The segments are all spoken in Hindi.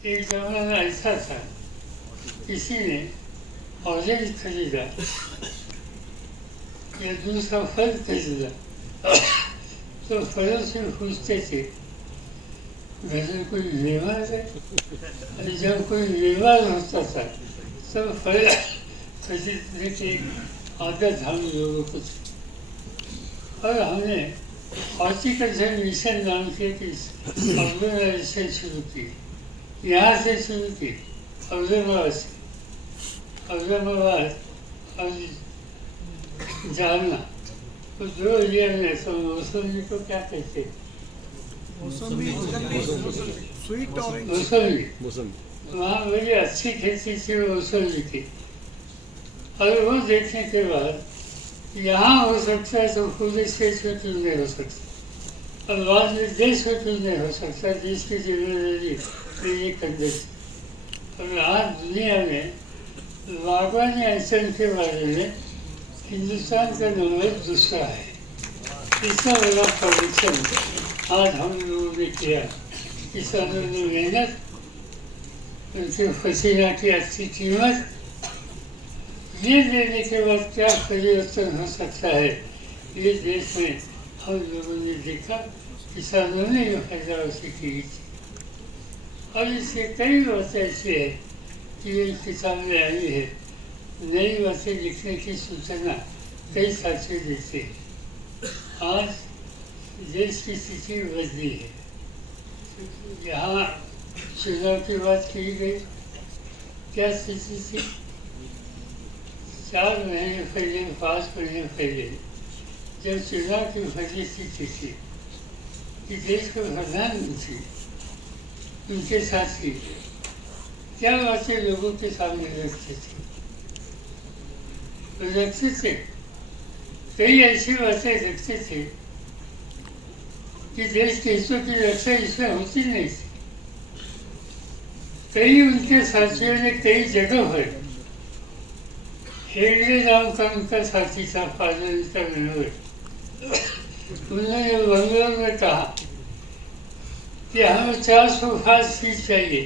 एक जमाना ऐसा था, किसी ने ऑरेंज खरीदा या दूसरा फल खरीदा तो फलों से पूछते थे घर में कोई बीमार है। और जब कोई बीमार होता था सब फल खरीदने की आदत हम लोगों को थी। और हमने हॉर्टिकल्चर मिशन नाम के ऑर्गेनाइजेशन शुरू की, यहाँ से शुरू की, औरंगाबाद से। औरंगाबाद और जालना तो दो एरिया में तो मौसमी को क्या कहते हैं? मौसमी। वहाँ बड़ी अच्छी खेती थी मौसमी की। और वो देखने के बाद यहाँ हो सकता है तो पूरे स्टेट में क्यों नहीं हो सकता, और बाद में देश में क्यों नहीं हो सकता, देश की जिम्मेदारी ये कंधे से। और आज दुनिया में बागवानी अड़चन के बारे में हिंदुस्तान का नंबर दूसरा है। इतना बड़ा प्रोडक्शन आज हम लोगों ने किया, किसानों ने मेहनत, उनके पसीना की अच्छी कीमत, ये देने के बाद क्या परिवर्तन हो सकता है ये देश में हम लोगों ने देखा। किसानों ने ये फायदा उसे की थी। और इससे कई बातें ऐसी है कि ये किताबें आई है, नई बातें लिखने की सूचना कई साथियों देते हैं। आज देश की स्थिति बदली है। यहाँ चुनाव की बात की गई, क्या स्थिति थी? 4 महीने पहले, 5 महीने पहले जब चुनाव की परिस्थिति थी कि देश के प्रधानमंत्री उनके साथी क्या बातें लोगों के सामने रखते थे, कई ऐसी बातें रखते थे कि देश के हितों की रक्षा इसमें होती नहीं थी। कई उनके साथियों ने कई जगह पर, हेगड़े नाम का उनका साथी था, पार्लियामेंट का मेंबर, उन्होंने बंगलोर में कहा कि हमें 400 सीट चाहिए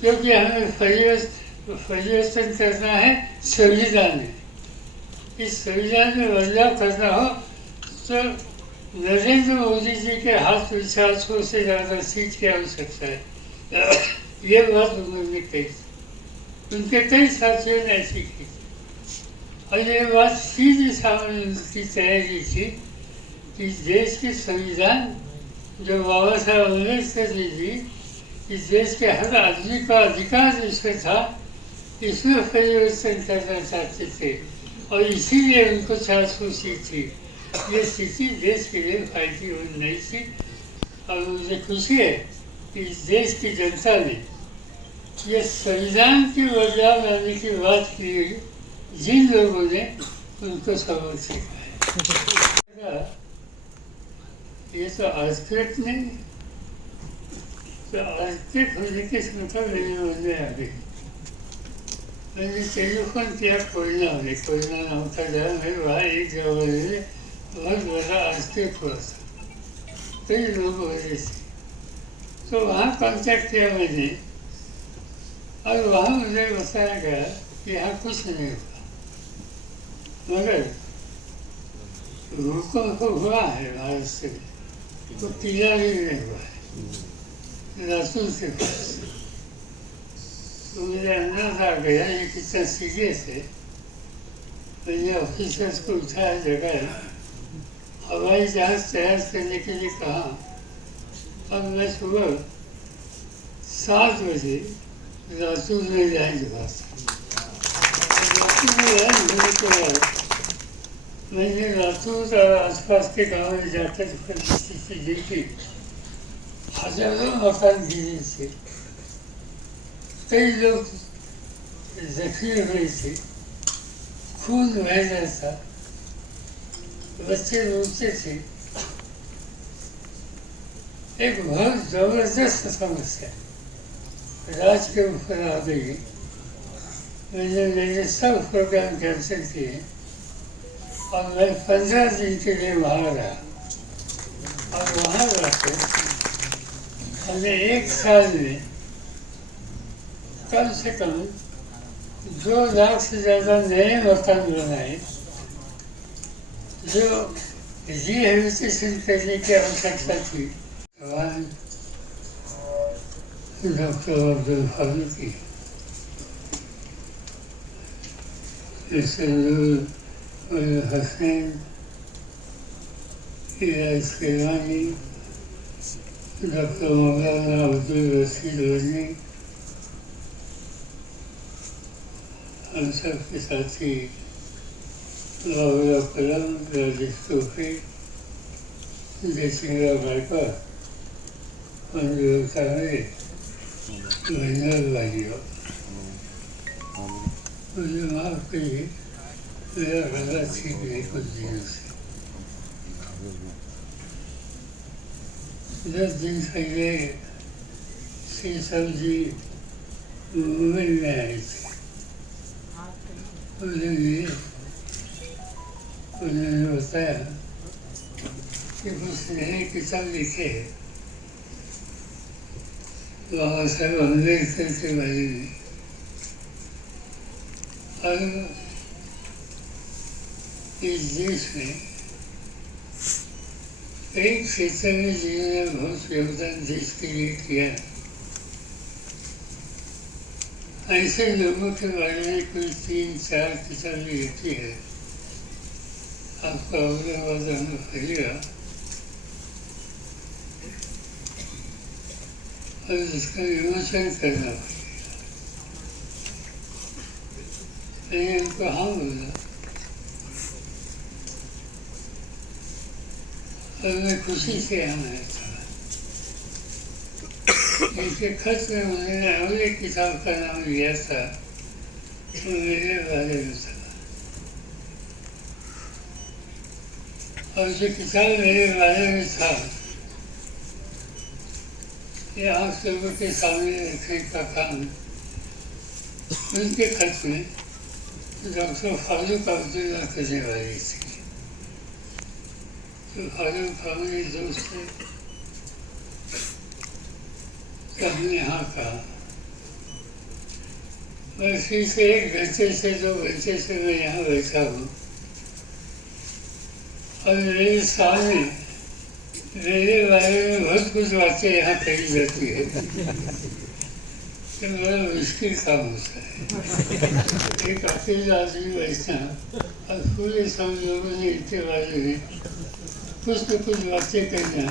क्योंकि हमें परिवर्तन करना है संविधान में। इस संविधान में बदलाव करना हो तो नरेंद्र मोदी जी के हाथ में 400 से ज़्यादा सीट की आवश्यकता है। ये बात उन्होंने कही, उनके कई साथियों ने ऐसी की। और ये बात सीधी सामने उनकी तैयारी थी कि देश के संविधान जो बाबा साहब अम्बेडकर ने दी, इस देश के हर आदमी का अधिकार इसमें था, इसमें परिवर्तन करना चाहते थे और इसीलिए उनको 400 सीट थी। ये स्थिति देश के लिए फायदेमंद नहीं थी। और मुझे खुशी है कि इस देश की जनता ने ये संविधान की बदलाव लाने की बात की, जिन लोगों ने उनको सबक सिखाया। ये तो अर्थक्वेक नहीं, तो अर्थक्वेक होने के समय मेरे मन में आ गई। मैंने टेलीफोन किया कोयना में, कोयना नाम का जगह है, वहाँ एक जगह में बहुत बड़ा अर्थक्वेक हुआ था, कई लोग हो रहे थे। तो वहाँ कॉन्टैक्ट किया मैंने और वहाँ मुझे बताया गया कि यहाँ कुछ नहीं हुआ, मगर भूकंप हुआ है भारत से, तो किला भी नहीं हुआ है लातूर के पास। तो मेरे अंदर आ गया ये कितना सीरियस है। मैंने ऑफिसर्स को उठाया, जगह हवाई जहाज तैयार करने के लिए कहा और मैं सुबह 7 बजे लातूर में जाएंगे बात। मैंने लातूर और आसपास के गाँव में जाकर परिस्थिति देखी। हजारों मकान गिरे थे, कई लोग जख्मी हुए थे, खून बह रहा था, बच्चे रोते थे। एक बहुत जबरदस्त समस्या राज्य के ऊपर आ गई। मैंने मेरे सब प्रोग्राम कैंसिल किए और मैं 15 दिन के लिए वहाँ रहा। और वहाँ रहकर हमने 1 साल में कम से कम 2 लाख से ज़्यादा नए मकान बनाए जो रिहेबिलिटेशन करने की आवश्यकता थी। डॉक्टर अब्दुल फारूकी, हसनैन, इलाज केरानी, डॉक्टर मौलाना अब्दुल रशीद वनी, हम सब के साथी राहुल कलम, राजेश तोफी, जयसिंह भाईपा, मंजूर साहब, धन्यवाद भाइयों। मुझे माफ करिए, मेरा गला ठीक नहीं कुछ दिनों से। 10 दिन पहले श्री साहब जी मिलने आए थे। उन्होंने बताया कि कुछ नए किताब लिखे है बाबा साहब अम्बेडकर के बारे में, और इस देश में कई क्षेत्र में जिन्होंने बहुत योगदान देश के लिए किया, ऐसे लोगों के बारे में कोई 3-4 किताबें लिखी है। आपका अवलोकन हमें फैलेगा और इसका विमोचन करना पड़ेगा। मैंने उनको हाँ बोला और मैं खुशी से आया था। इनके खत में उन्होंने अगले किताब का नाम लिया था तो मेरे बारे में था, और जो किताब मेरे बारे में था ये आप लोगों के सामने रखने का काम उनके खत में डॉक्टर फारूक अब्दुल्ला करने वाली थी। तो फारूक हमारे दोस्त थे, हमने हाँ कहा। मैं फिर से 1 घंटे से 2 घंटे से मैं यहाँ बैठा हूँ और मेरे सामने मेरे बारे में बहुत कुछ बातें यहाँ कही जाती है तो बड़ा मुश्किल काम होता है। एक अकेला आदमी बैठना और पूरे सब लोगों ने इनके बारे में कुछ न कुछ बातें करना